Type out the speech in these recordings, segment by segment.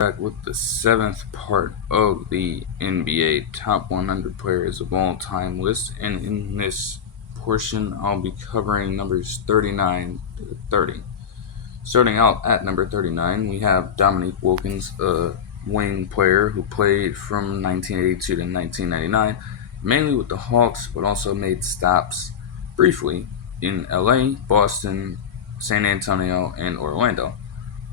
Back with the seventh part of the NBA top 100 players of all time list, and in this portion, I'll be covering numbers 39 to 30. Starting out at number 39, we have Dominique Wilkins, a wing player who played from 1982 to 1999, mainly with the Hawks, but also made stops briefly in LA, Boston, San Antonio, and Orlando.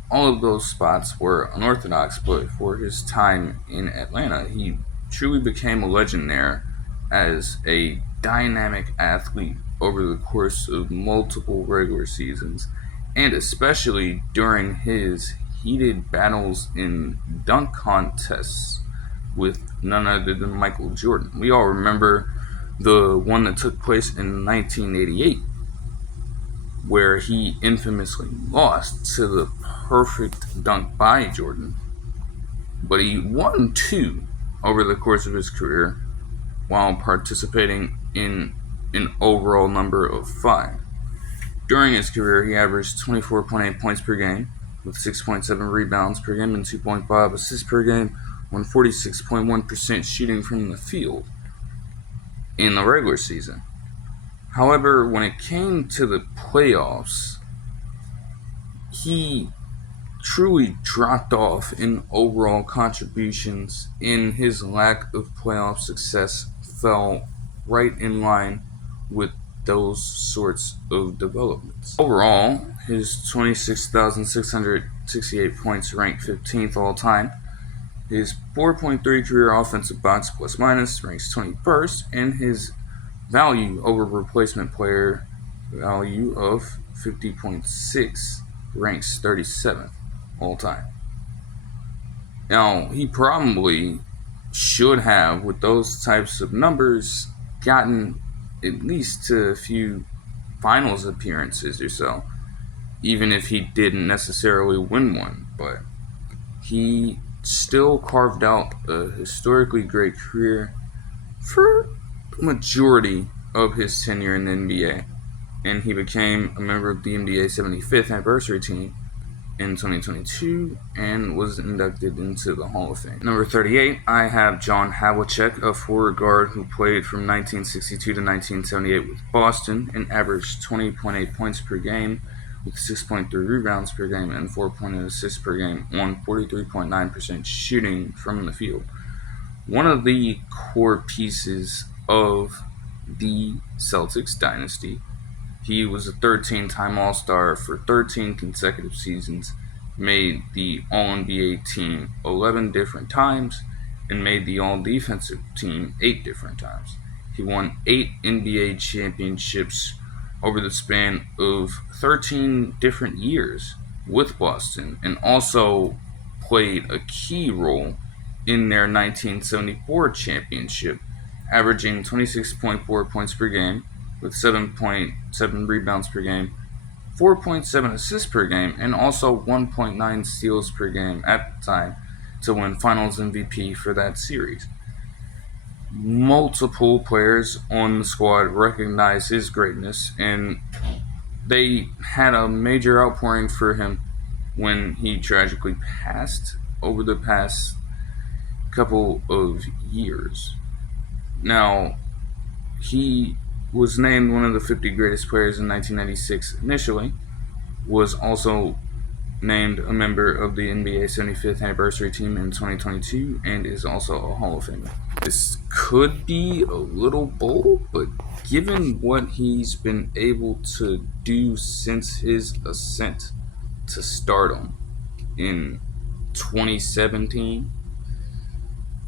All of those spots were unorthodox, but for his time in Atlanta, he truly became a legend there as a dynamic athlete over the course of multiple regular seasons, and especially during his heated battles in dunk contests with none other than Michael Jordan. We all remember the one that took place in 1988 where he infamously lost to the perfect dunk by Jordan, but he won two over the course of his career while participating in an overall number of five. During his career, he averaged 24.8 points per game with 6.7 rebounds per game and 2.5 assists per game on 46.1% shooting from the field in the regular season. However, when it came to the playoffs, he truly dropped off in overall contributions, and his lack of playoff success fell right in line with those sorts of developments. Overall, his 26,668 points ranked 15th all time. His 4.3 career offensive box plus minus ranks 21st, and his value over replacement player value of 50.6 ranks 37th all time. Now, he probably should have, with those types of numbers, gotten at least to a few finals appearances or so, even if he didn't necessarily win one. But he still carved out a historically great career for the majority of his tenure in the NBA, and he became a member of the NBA 75th anniversary team in 2022 and was inducted into the Hall of Fame. Number 38, I have John Havlicek, a forward guard who played from 1962 to 1978 with Boston and averaged 20.8 points per game with 6.3 rebounds per game and 4.8 assists per game on 43.9% shooting from the field. One of the core pieces of the Celtics dynasty. He was a 13-time All-Star for 13 consecutive seasons, made the All-NBA team 11 different times, and made the All-Defensive team 8 different times. He won 8 NBA championships over the span of 13 different years with Boston, and also played a key role in their 1974 championship, averaging 26.4 points per game with 7.7 rebounds per game, 4.7 assists per game, and also 1.9 steals per game at the time to win Finals MVP for that series. Multiple players on the squad recognized his greatness, and they had a major outpouring for him when he tragically passed over the past couple of years. Now, he was named one of the 50 greatest players in 1996 initially, was also named a member of the NBA 75th anniversary team in 2022, and is also a Hall of Famer. This could be a little bold, but given what he's been able to do since his ascent to stardom in 2017,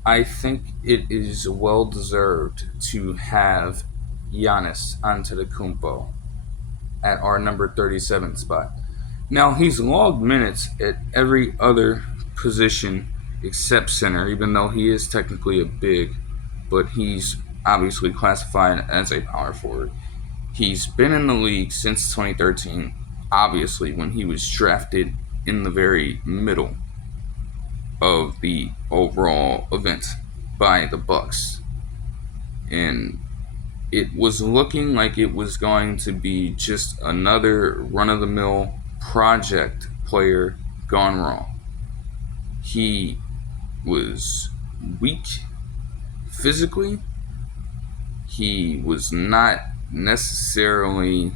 I think it is well deserved to have Giannis Antetokounmpo at our number 37 spot. Now, he's logged minutes at every other position except center, even though he is technically a big, but he's obviously classified as a power forward. He's been in the league since 2013, obviously when he was drafted in the very middle of the overall event by the Bucks. And it was looking like it was going to be just another run-of-the-mill project player gone wrong. He was weak physically. He was not necessarily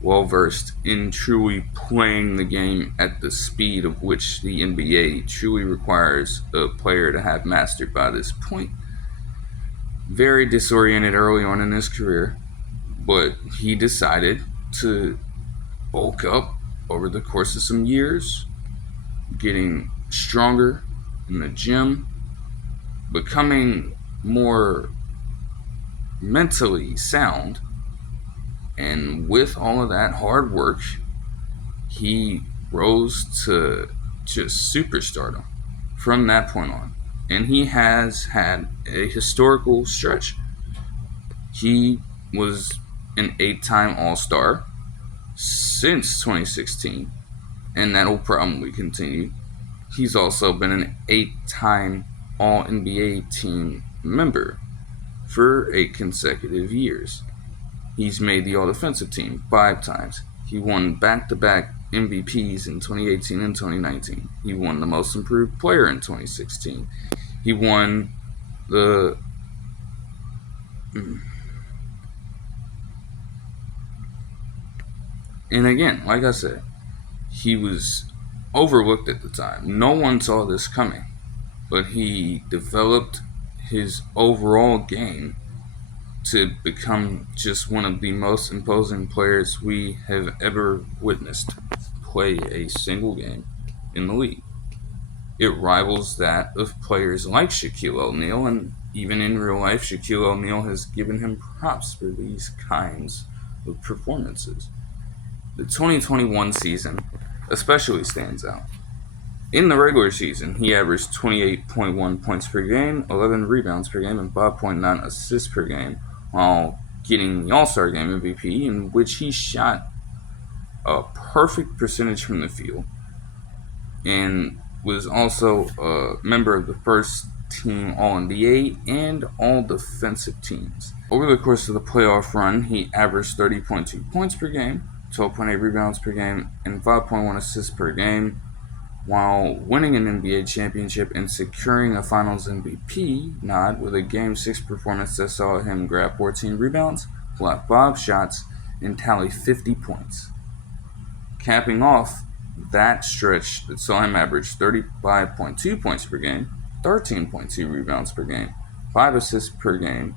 well versed in truly playing the game at the speed of which the NBA truly requires a player to have mastered by this point. Very disoriented early on in his career, but he decided to bulk up over the course of some years, getting stronger in the gym, becoming more mentally sound. And with all of that hard work, he rose to just superstardom from that point on. And he has had a historical stretch. He was an 8-time All Star since 2016, and that will probably continue. He's also been an 8-time All NBA team member for 8 consecutive years. He's made the All Defensive Team 5 times. He won back-to-back MVPs in 2018 and 2019. He won the Most Improved Player in 2016. He won the and again, like I said, he was overlooked at the time. No one saw this coming, but he developed his overall game to become just one of the most imposing players we have ever witnessed play a single game in the league. It rivals that of players like Shaquille O'Neal, and even in real life, Shaquille O'Neal has given him props for these kinds of performances. The 2021 season especially stands out. In the regular season, he averaged 28.1 points per game, 11 rebounds per game, and 5.9 assists per game, while getting the All-Star Game MVP, in which he shot a perfect percentage from the field and was also a member of the first team All-NBA and All-Defensive teams. Over the course of the playoff run, he averaged 30.2 points per game, 12.8 rebounds per game, and 5.1 assists per game, while winning an NBA championship and securing a Finals MVP nod with a Game 6 performance that saw him grab 14 rebounds, block 5 shots, and tally 50 points. Capping off that stretch that saw him average 35.2 points per game, 13.2 rebounds per game, 5 assists per game,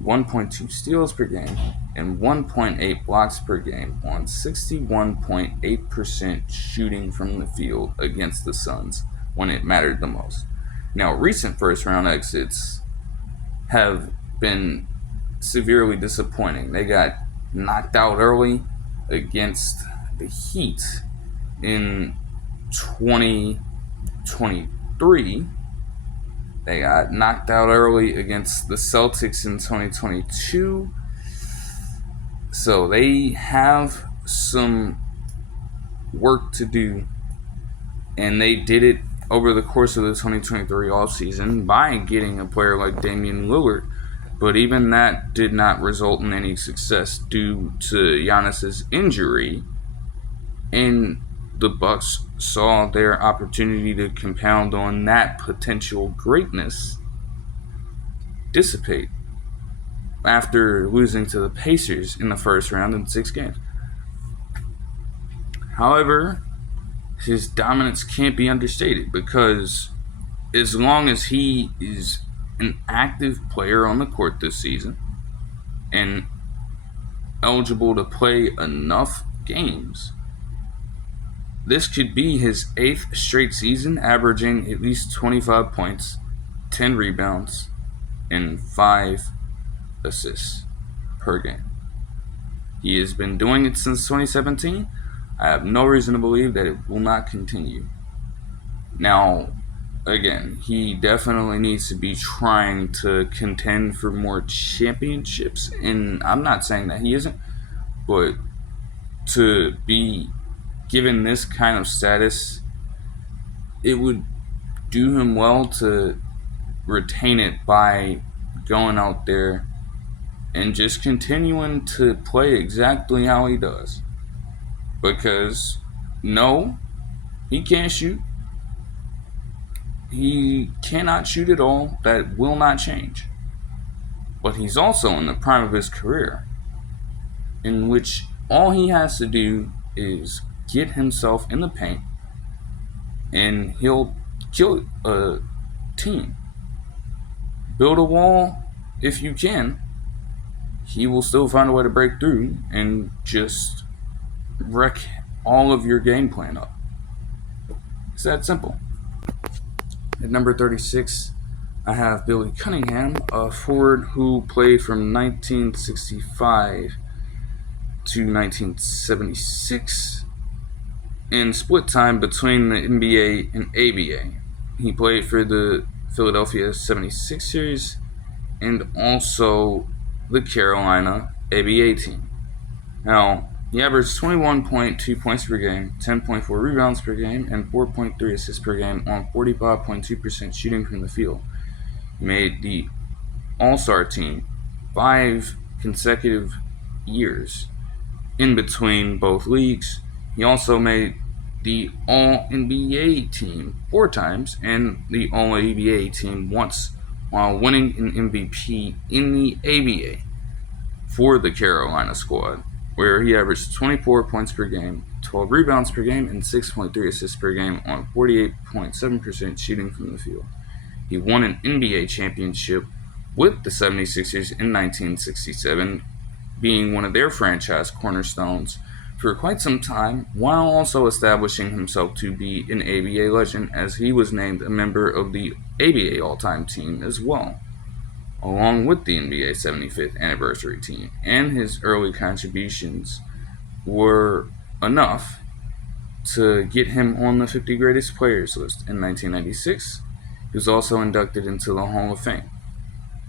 1.2 steals per game, and 1.8 blocks per game on 61.8% shooting from the field against the Suns when it mattered the most. Now, recent first round exits have been severely disappointing. They got knocked out early against the Heat in 2023. They got knocked out early against the Celtics in 2022. So they have some work to do, and they did it over the course of the 2023 offseason by getting a player like Damian Lillard. But even that did not result in any success due to Giannis's injury, and the Bucks saw their opportunity to compound on that potential greatness dissipate after losing to the Pacers in the first round in 6 games. However, his dominance can't be understated, because as long as he is an active player on the court this season and eligible to play enough games, this could be his 8th straight season averaging at least 25 points, 10 rebounds, and 5 assists per game. He has been doing it since 2017. I have no reason to believe that it will not continue. Now, again, he definitely needs to be trying to contend for more championships, and I'm not saying that he isn't, but to be given this kind of status, it would do him well to retain it by going out there and just continuing to play exactly how he does. Because, no, he can't shoot. He cannot shoot at all. That will not change. But he's also in the prime of his career, in which all he has to do is get himself in the paint and he'll kill a team. Build a wall if you can. He will still find a way to break through and just wreck all of your game plan up. It's that simple. At number 36, I have Billy Cunningham, a forward who played from 1965 to 1976 and split time between the NBA and ABA. He played for the Philadelphia 76ers and also the Carolina ABA team. Now, he averaged 21.2 points per game, 10.4 rebounds per game, and 4.3 assists per game on 45.2% shooting from the field. He made the All-Star team 5 consecutive years in between both leagues. He also made the All-NBA team 4 times and the All-ABA team once, while winning an MVP in the ABA for the Carolina squad, where he averaged 24 points per game, 12 rebounds per game, and 6.3 assists per game on 48.7% shooting from the field. He won an NBA championship with the 76ers in 1967, being one of their franchise cornerstones for quite some time, while also establishing himself to be an ABA legend, as he was named a member of the ABA all-time team as well, along with the NBA 75th anniversary team. And his early contributions were enough to get him on the 50 greatest players list in 1996. He was also inducted into the Hall of Fame.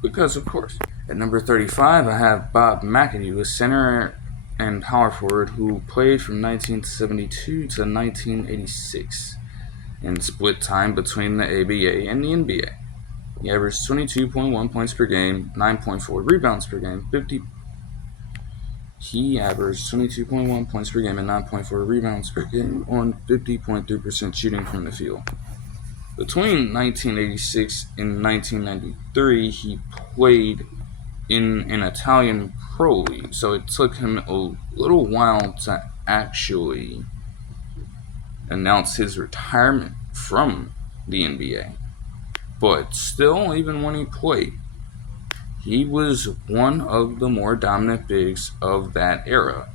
Because, of course. At number 35, I have Bob McAdoo, a center and power forward who played from 1972 to 1986 and split time between the ABA and the NBA. He averaged 22.1 points per game, 9.4 rebounds per game, He averaged 22.1 points per game and 9.4 rebounds per game on 50.3% shooting from the field. Between 1986 and 1993, he played in an Italian pro league, so it took him a little while to actually announce his retirement from the NBA. But still, even when he played, he was one of the more dominant bigs of that era.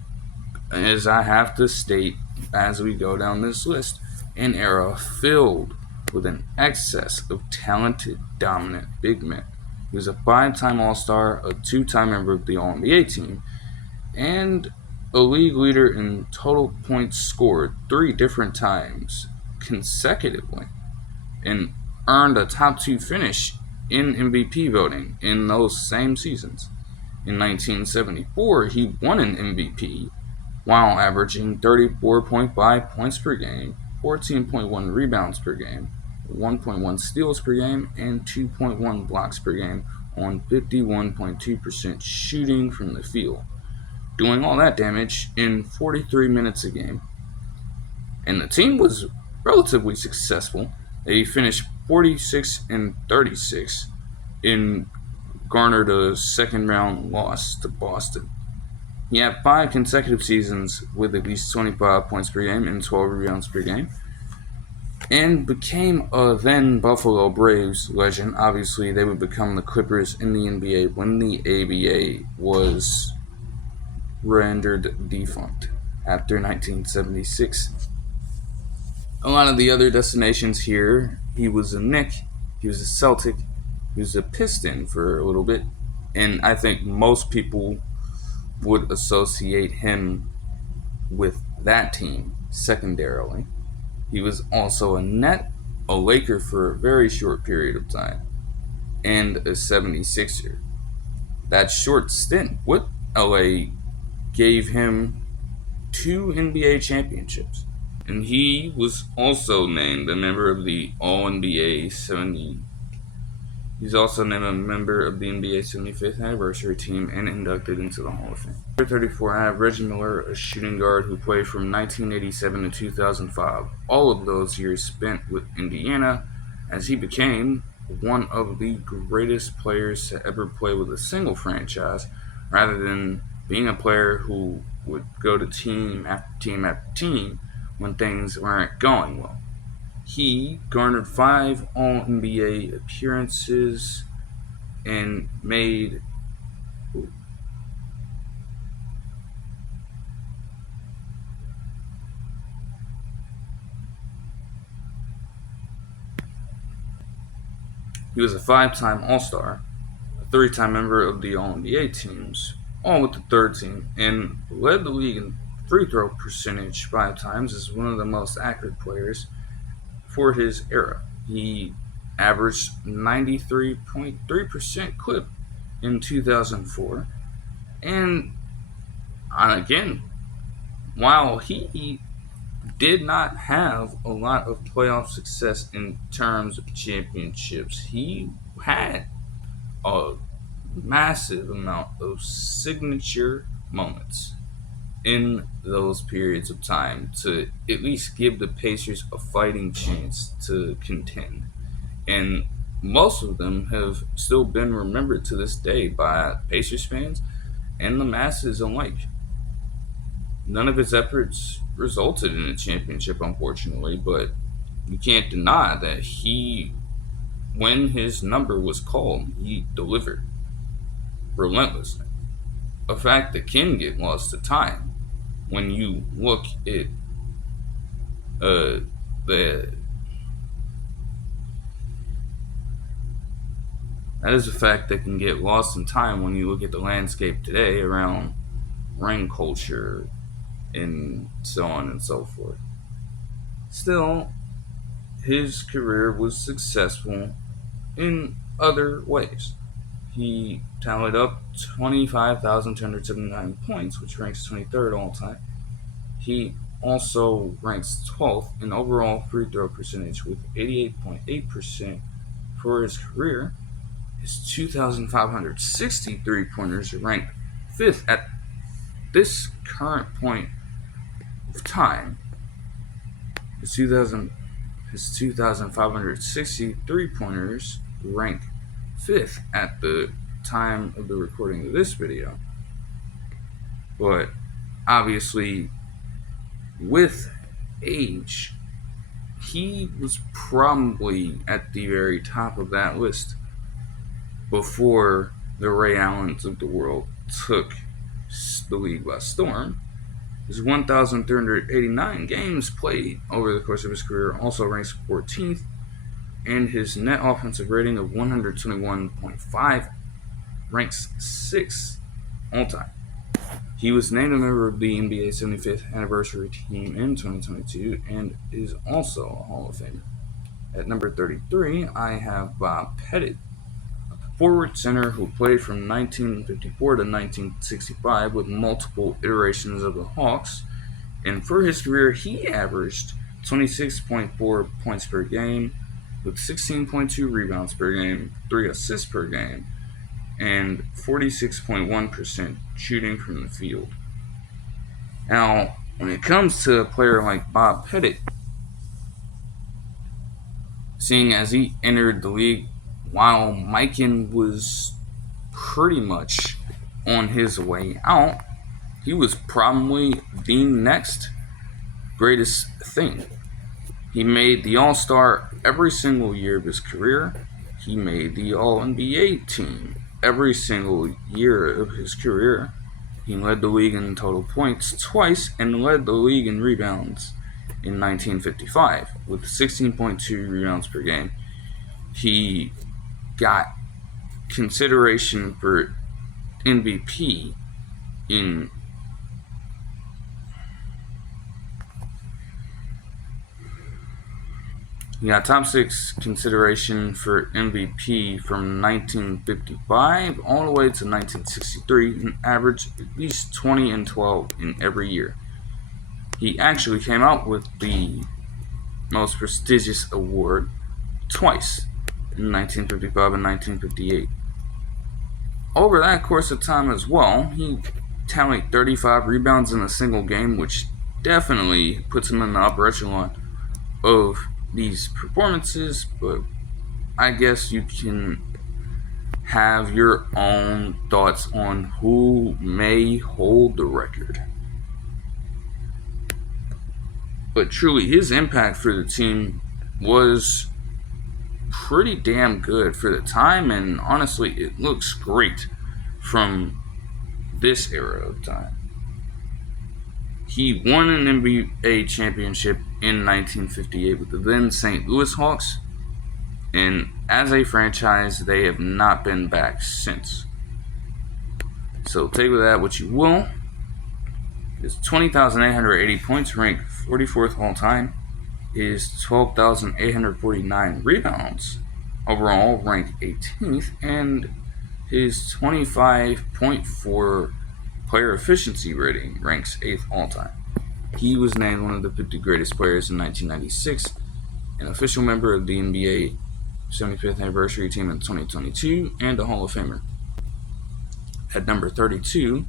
As I have to state as we go down this list, an era filled with an excess of talented, dominant big men. He was a 5-time All-Star, a 2-time member of the All-NBA team, and a league leader in total points scored 3 different times consecutively, and earned a top 2 finish in MVP voting in those same seasons. In 1974, he won an MVP while averaging 34.5 points per game, 14.1 rebounds per game, 1.1 steals per game, and 2.1 blocks per game on 51.2% shooting from the field, doing all that damage in 43 minutes a game. And the team was relatively successful. They finished 46-36 and garnered a second-round loss to Boston. He had 5 consecutive seasons with at least 25 points per game and 12 rebounds per game, and became a then Buffalo Braves legend. Obviously, they would become the Clippers in the NBA when the ABA was rendered defunct after 1976. A lot of the other destinations here, he was a Knick, he was a Celtic, he was a Piston for a little bit, and I think most people would associate him with that team secondarily. He was also a Net, a Laker for a very short period of time, and a 76er. That short stint with LA gave him 2 NBA championships, and he was also named a member of the All-NBA 70. He's also named a member of the NBA 75th anniversary team and inducted into the Hall of Fame. Number 34, I have Reggie Miller, a shooting guard who played from 1987 to 2005. All of those years spent with Indiana, as he became one of the greatest players to ever play with a single franchise, rather than being a player who would go to team after team after team when things weren't going well. He garnered 5 All NBA appearances and made he was a 5-time All-Star, a 3-time member of the All-NBA teams, all with the third team, and led the league in free throw percentage 5 times as one of the most accurate players for his era. He averaged 93.3% clip in 2004, and again, while he did not have a lot of playoff success in terms of championships, he had a massive amount of signature moments in those periods of time to at least give the Pacers a fighting chance to contend. And most of them have still been remembered to this day by Pacers fans and the masses alike. None of his efforts resulted in a championship, unfortunately, but you can't deny that when his number was called, he delivered relentlessly. A fact that can get lost to time when you look at the that is a fact that can get lost in time when you look at the landscape today around ring culture and so on and so forth. Still, his career was successful in other ways. He tallied up 25,279 points, which ranks 23rd all time. He also ranks 12th in overall free throw percentage with 88.8% for his career. His 2,560 three-pointers ranked 5th at this current point of time. His 2,560 three-pointers rank 5th at the time of the recording of this video. But obviously, with age, he was probably at the very top of that list before the Ray Allens of the world took the league by storm. His 1,389 games played over the course of his career also ranks 14th, and his net offensive rating of 121.5 ranks 6th all time. He was named a member of the NBA 75th anniversary team in 2022 and is also a Hall of Famer. At number 33, I have Bob Pettit, a forward center who played from 1954 to 1965 with multiple iterations of the Hawks, and for his career he averaged 26.4 points per game with 16.2 rebounds per game, 3 assists per game, and 46.1% shooting from the field. Now, when it comes to a player like Bob Pettit, seeing as he entered the league while Mikan was pretty much on his way out, he was probably the next greatest thing. He made the All-Star every single year of his career. He made the All-NBA team every single year of his career. He led the league in total points twice and led the league in rebounds in 1955 with 16.2 rebounds per game. He got consideration for MVP in He got top 6 consideration for MVP from 1955 all the way to 1963 and averaged at least 20 and 12 in every year. He actually came out with the most prestigious award twice, in 1955 and 1958. Over that course of time as well, he tallied 35 rebounds in a single game, which definitely puts him in the upper echelon of these performances, but I guess you can have your own thoughts on who may hold the record. But truly, his impact for the team was pretty damn good for the time, and honestly, it looks great from this era of time. He won an NBA championship in 1958 with the then St. Louis Hawks, and as a franchise, they have not been back since. So take with that what you will. His 20,880 points, ranked 44th all time. His 12,849 rebounds, overall ranked 18th, and his 25.4 player efficiency rating ranks 8th all time. He was named one of the 50 greatest players in 1996, an official member of the NBA 75th anniversary team in 2022, and a Hall of Famer. At number 32,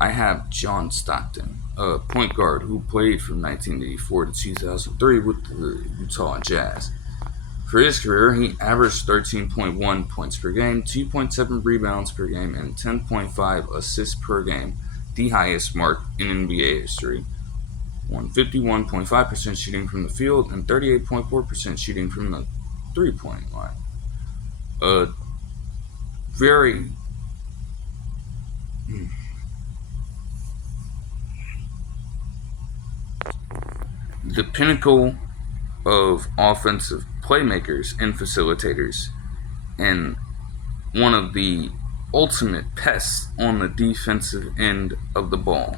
I have John Stockton, a point guard who played from 1984 to 2003 with the Utah Jazz. For his career, he averaged 13.1 points per game, 2.7 rebounds per game, and 10.5 assists per game, the highest mark in NBA history. Won 51.5% shooting from the field and 38.4% shooting from the three-point line. A very the pinnacle of offensive playmakers and facilitators, and one of the ultimate pests on the defensive end of the ball.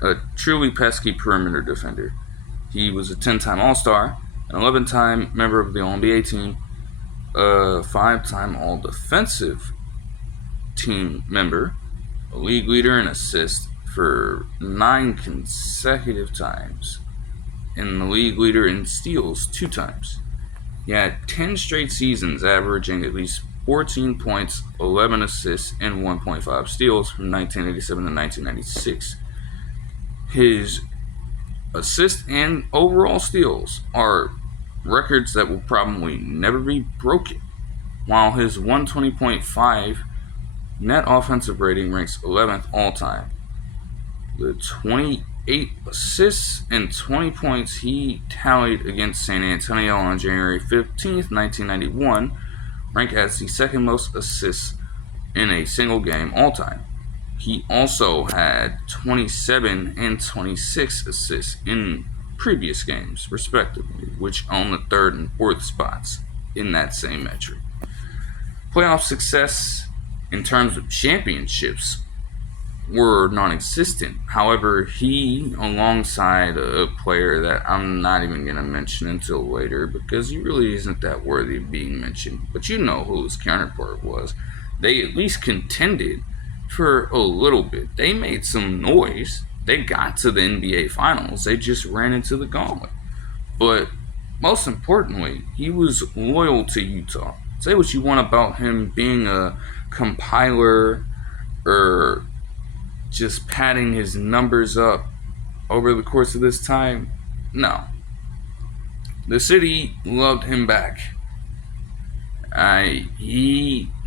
A truly pesky perimeter defender. He was a 10-time All-Star, an 11-time member of the All-NBA team, a 5-time All-Defensive team member, a league leader in assists for 9 consecutive times, and the league leader in steals 2 times. He had 10 straight seasons averaging at least 14 points, 11 assists, and 1.5 steals from 1987 to 1996. His assists and overall steals are records that will probably never be broken, while his 120.5 net offensive rating ranks 11th all time. The 28 assists and 20 points he tallied against San Antonio on January 15th, 1991, rank as the second most assists in a single game all time. He also had 27 and 26 assists in previous games, respectively, which own the 3rd and 4th spots in that same metric. Playoff success in terms of championships were non-existent. However, he, alongside a player that I'm not even going to mention until later because he really isn't that worthy of being mentioned, but you know who his counterpart was. They at least contended for a little bit. They made some noise. They got to the NBA Finals. They just ran into the gauntlet. But most importantly, he was loyal to Utah. Say what you want about him being a compiler or just padding his numbers up over the course of this time. No. The city loved him back.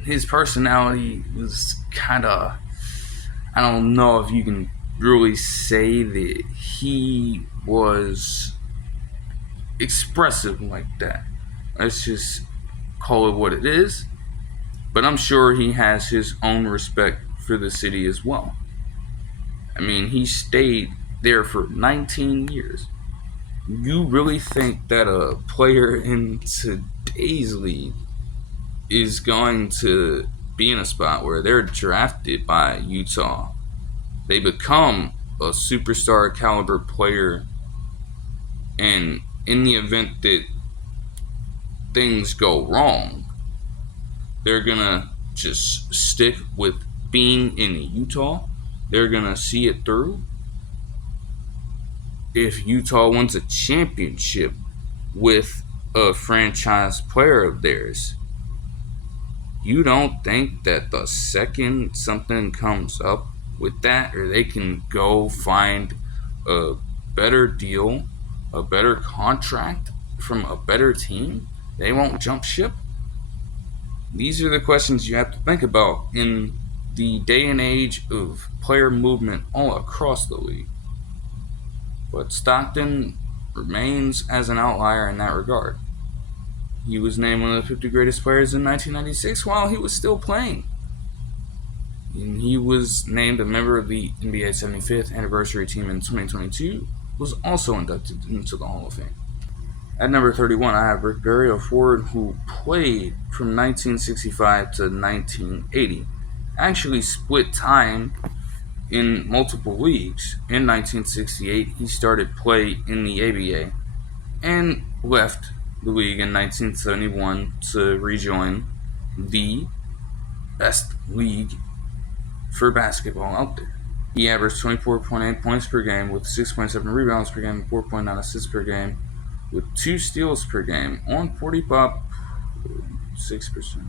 His personality was kind of, I don't know if you can really say that he was expressive like that. Let's just call it what it is. But I'm sure he has his own respect for the city as well. I mean, he stayed there for 19 years. You really think that a player in today's league is going to be in a spot where they're drafted by Utah? They become a superstar caliber player, and in the event that things go wrong, they're gonna just stick with being in Utah. They're gonna see it through. If Utah wins a championship with a franchise player of theirs, you don't think that the second something comes up with that, or they can go find a better deal, a better contract from a better team, they won't jump ship? These are the questions you have to think about in the day and age of player movement all across the league. But Stockton remains as an outlier in that regard. He was named one of the 50 greatest players in 1996 while he was still playing. And he was named a member of the NBA 75th anniversary team in 2022, was also inducted into the Hall of Fame. At number 31, I have Rick Barry, a forward who played from 1965 to 1980. Actually split time in multiple leagues. In 1968, he started play in the ABA and left the league in 1971 to rejoin the best league for basketball out there. He averaged 24.8 points per game with 6.7 rebounds per game, 4.9 assists per game, with 2 steals per game on 45.6%.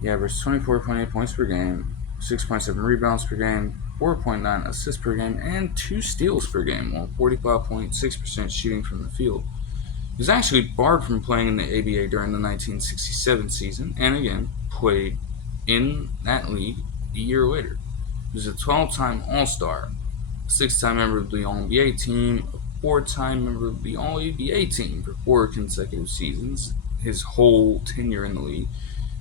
He averaged 24.8 points per game, 6.7 rebounds per game, 4.9 assists per game, and 2 steals per game on 45.6% shooting from the field. He was actually barred from playing in the ABA during the 1967 season, and again played in that league a year later. He was a 12-time All-Star, a 6-time member of the All-NBA team, a 4-time member of the All-ABA team for 4 consecutive seasons, his whole tenure in the league.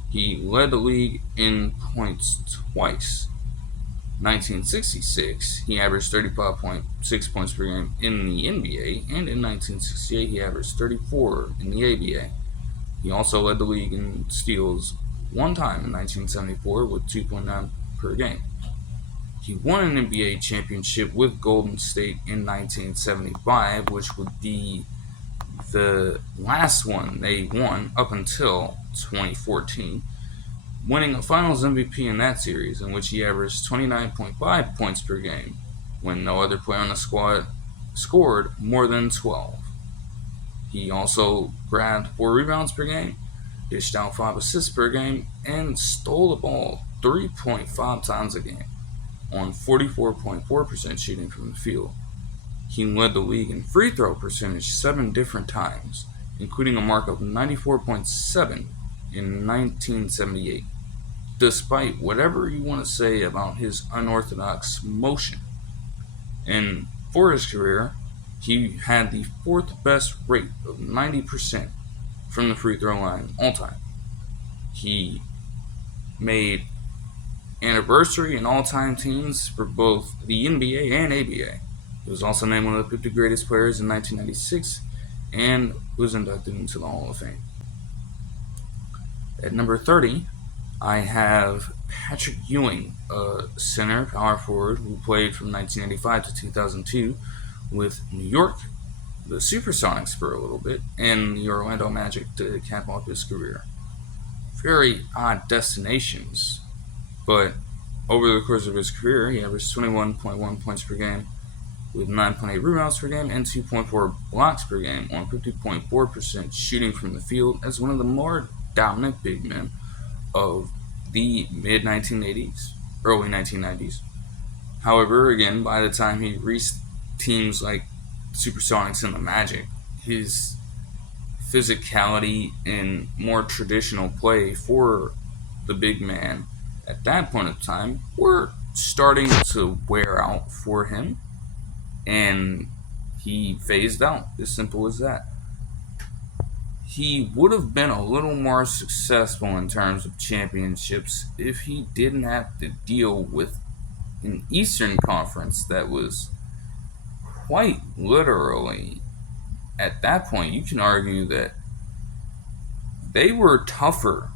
He led the league in points twice. 1966, he averaged 35.6 points per game in the NBA, and in 1968, he averaged 34 in the ABA. He also led the league in steals 1 time in 1974 with 2.9 per game. He won an NBA championship with Golden State in 1975, which would be the last one they won up until 2014, winning a Finals MVP in that series, in which he averaged 29.5 points per game, when no other player on the squad scored more than 12. He also grabbed 4 rebounds per game, dished out 5 assists per game, and stole the ball 3.5 times a game on 44.4% shooting from the field. He led the league in free throw percentage 7 different times, including a mark of 94.7 in 1978. Despite whatever you want to say about his unorthodox motion. And for his career, he had the 4th best rate of 90% from the free throw line all time. He made anniversary and all-time teams for both the NBA and ABA. He was also named one of the 50 greatest players in 1996 and was inducted into the Hall of Fame. At number 30, I have Patrick Ewing, a center, power forward, who played from 1985 to 2002 with New York, the Supersonics for a little bit, and the Orlando Magic to cap off his career. Very odd destinations, but over the course of his career, he averaged 21.1 points per game with 9.8 rebounds per game and 2.4 blocks per game on 50.4% shooting from the field as one of the more dominant big men of the mid-1980s, early 1990s. However, again, by the time he reached teams like Supersonics and the Magic, his physicality and more traditional play for the big man at that point in time were starting to wear out for him, and he phased out. As simple as that. He would have been a little more successful in terms of championships if he didn't have to deal with an Eastern Conference that was quite literally, at that point, you can argue that they were tougher.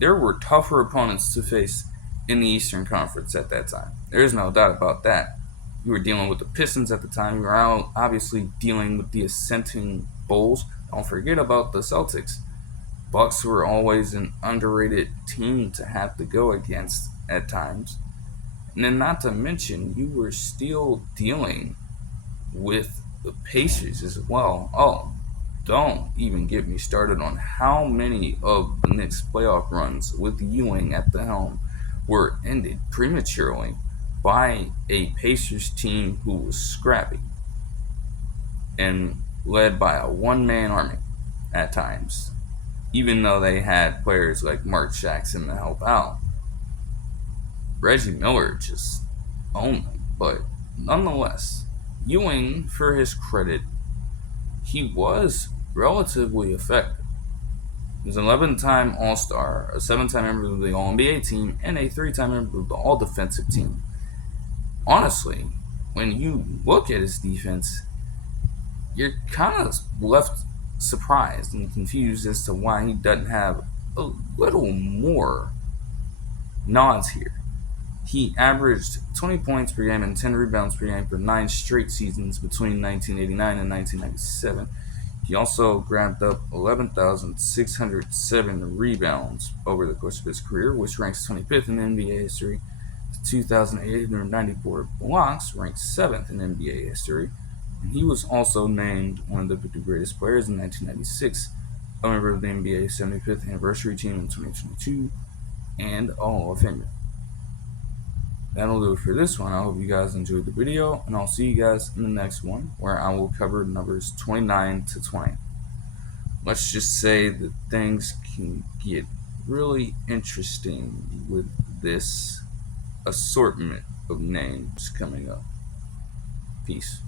There were tougher opponents to face in the Eastern Conference at that time. There's no doubt about that. You were dealing with the Pistons at the time. You were obviously dealing with the ascending Bulls. Don't forget about the Celtics. Bucks were always an underrated team to have to go against at times. And then not to mention, you were still dealing with the Pacers as well. Oh, don't even get me started on how many of the Knicks' playoff runs with Ewing at the helm were ended prematurely by a Pacers team who was scrappy and led by a one-man army at times. even though they had players like Mark Jackson to help out. Reggie Miller just owned them. But nonetheless, Ewing, for his credit, he was relatively effective. He was an 11-time All-Star, a 7-time member of the All-NBA team, and a 3-time member of the All-Defensive team. Honestly, when you look at his defense, you're kind of left surprised and confused as to why he doesn't have a little more nods here. He averaged 20 points per game and 10 rebounds per game for 9 straight seasons between 1989 and 1997. He also grabbed up 11,607 rebounds over the course of his career, which ranks 25th in NBA history. 2,894 blocks, ranks 7th in NBA history. And he was also named one of the 50 greatest players in 1996, a member of the NBA 75th anniversary team in 2022, and a Hall of Famer. That'll do it for this one. I hope you guys enjoyed the video, and I'll see you guys in the next one, where I will cover numbers 29 to 20. Let's just say that things can get really interesting with this assortment of names coming up. Peace.